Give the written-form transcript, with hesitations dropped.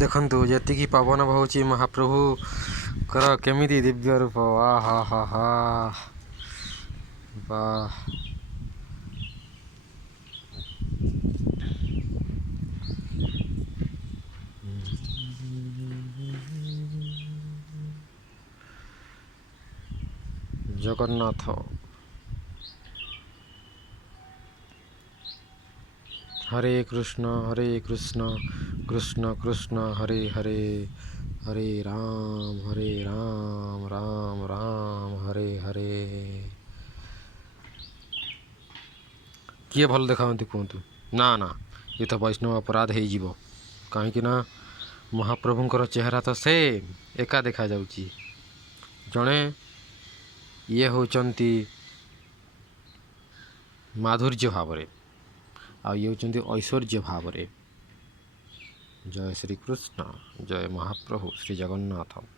ଦେଖନ୍ତୁ ଯେତିକି ପବନ ବହୁଛି ମହାପ୍ରଭୁଙ୍କର କେମିତି ଦିବ୍ୟ ରୂପ। ହା ହା ହା ବା ଜଗନ୍ନାଥ। ହରେ କୃଷ୍ଣ କୃଷ୍ଣ କୃଷ୍ଣ ହରେ ହରେ ହରେ ରାମ ରାମ ରାମ ହରେ ହରେ। କିଏ ଭଲ ଦେଖାନ୍ତି କୁହନ୍ତୁ? ନା ଏ ତ ବୈଷ୍ଣବ ଅପରାଧ ହେଇଯିବ। କାହିଁକି ନା ମହାପ୍ରଭୁଙ୍କର ଚେହେରା ତ ସେ ଏକା ଦେଖାଯାଉଛି। ଜଣେ ଇଏ ହେଉଛନ୍ତି ମାଧୁର୍ଯ୍ୟ ଭାବରେ, ଆଉ ଇଏ ହେଉଛନ୍ତି ଐଶ୍ୱର୍ଯ୍ୟ ଭାବରେ। ଜୟ ଶ୍ରୀକୃଷ୍ଣ, ଜୟ ମହାପ୍ରଭୁ ଶ୍ରୀ ଜଗନ୍ନାଥ।